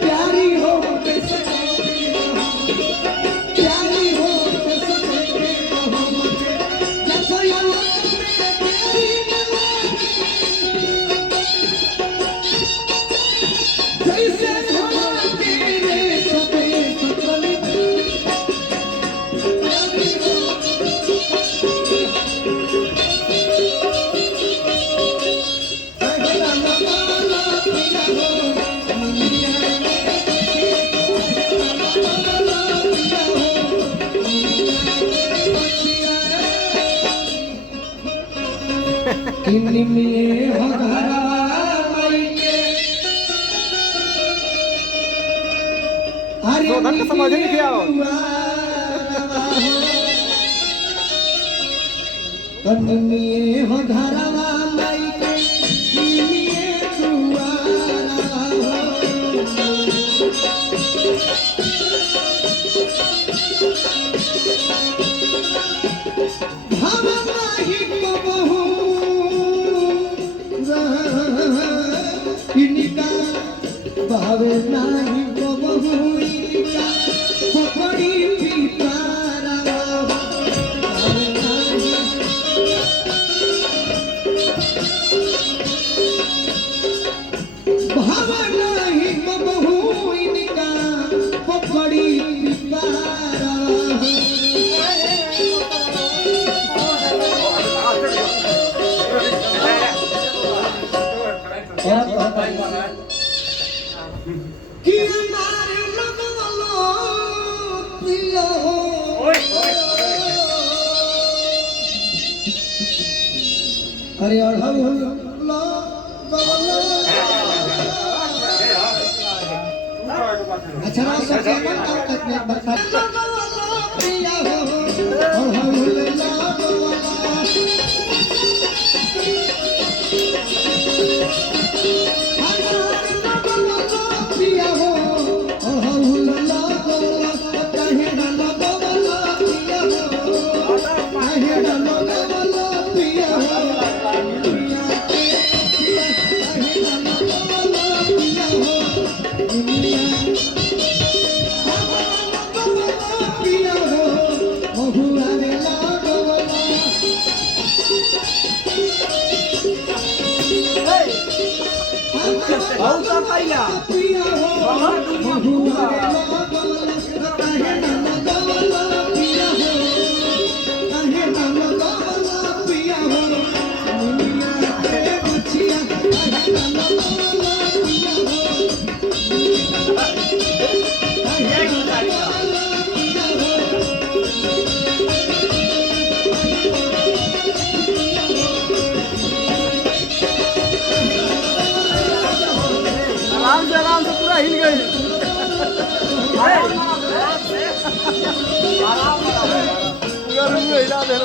प्यारी हो तो धन का समझ नहीं किया हो कन्निये हो घरवा माई के निमिये दुआरा हम नाही कबहू इनका भावे नाही कबहू इनका पकड़ी पितारा भावे नाही कबहू इनका पकड़ी पितारा कि हमारे लगवलो पिया हो अरे अढ़गवलो अच्छा ना सब मन करत में बरखा पिया हो अढ़गवलो आराम से पूरा हिल गई पूरा हिला दे